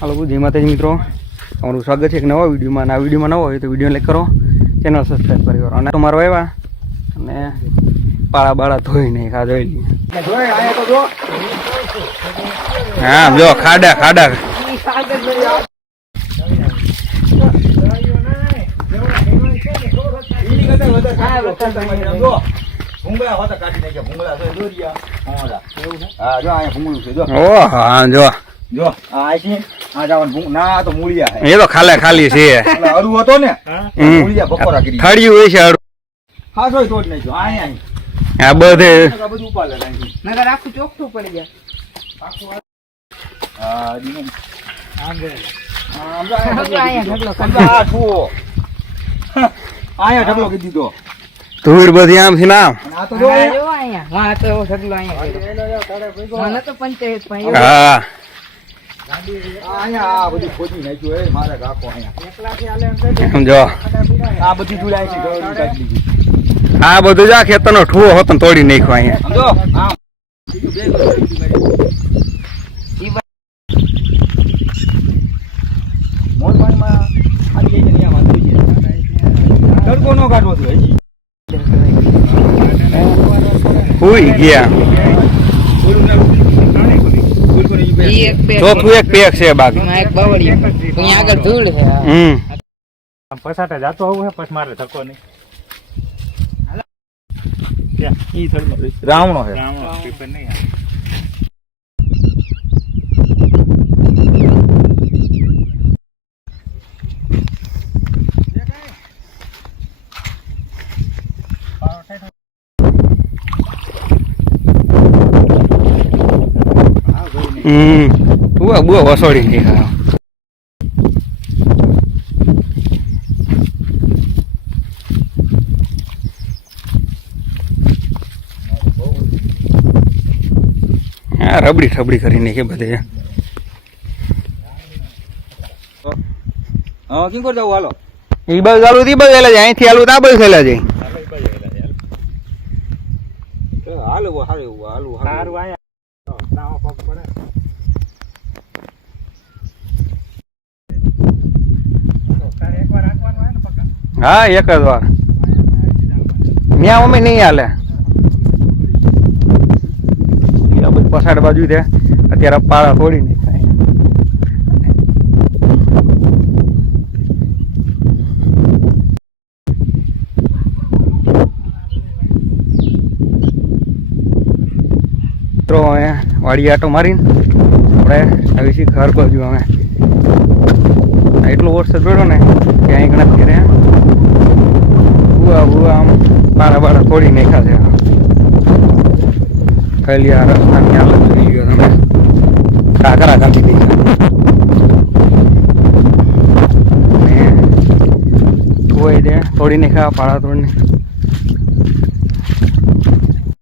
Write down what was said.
હાલો જય માતાજી મિત્રો, તમારું સ્વાગત છે એક નવા વિડીયોમાં. આ વિડીયોમાં નવો હોય તો વિડીયો લાઈક કરો, ચેનલ સબસ્ક્રાઈબ કરી કરો. અને તમારો આવ્યા અને પાળા બાળા ધોઈ નહીં ખા જોઈ લઈએ. હા જો ખાડા ખાડા એ તો ખાલે ખાલી છે. થળિયું હોય છે આ બધે ચોખ્ઠું પડી જાય. ધૂળ બધી આમ થી નામ. હા આ બધું જા ખેતર નો ઠુવો હોતો તોડી નાખ્યો અહીંયા. હુઈ ગયા. ચોથું એક પેક છે બાકી આગળ ધૂળ છે. પસાટે જાતો આવું છે પછી મારે ધક્કો નહીં. રાવણો છે. બુઆ બુઆ વસોડી નહીં ખાવા. હા રબડી ઠબડી કરીને કે બધે. હા કેમ કરતા હાલો ઈ બાજુ ચાલુ તી બાજુ એલા જાય, અહીંથી હાલું તા બાજુ થયેલા જાય. હાલો હાલો હાલો સારું આયા નાવો પગ પડે. હા એક જ વાર ત્યાં મમ્મી નહીં હાલે. પસાડ બાજુ છે અત્યારે પાળા થોડી નહીં થાય. મિત્રો અહીંયા વાડી આટો મારીને આપણે આવી છીએ ઘર બાજુ. અમે એટલો વરસાદ પડ્યો ને કે અહીં ગણત કરે ભૂવા ભૂવા આમ પાળા બાળા થોડી નાખ્યા છે. ખાલી આ રસ્તાની હાલત જોઈ ગયો તમે, કાકરા કાઢી દીધા. ધોઈ દે થોડી નાખ્યા પાળા તોડીને.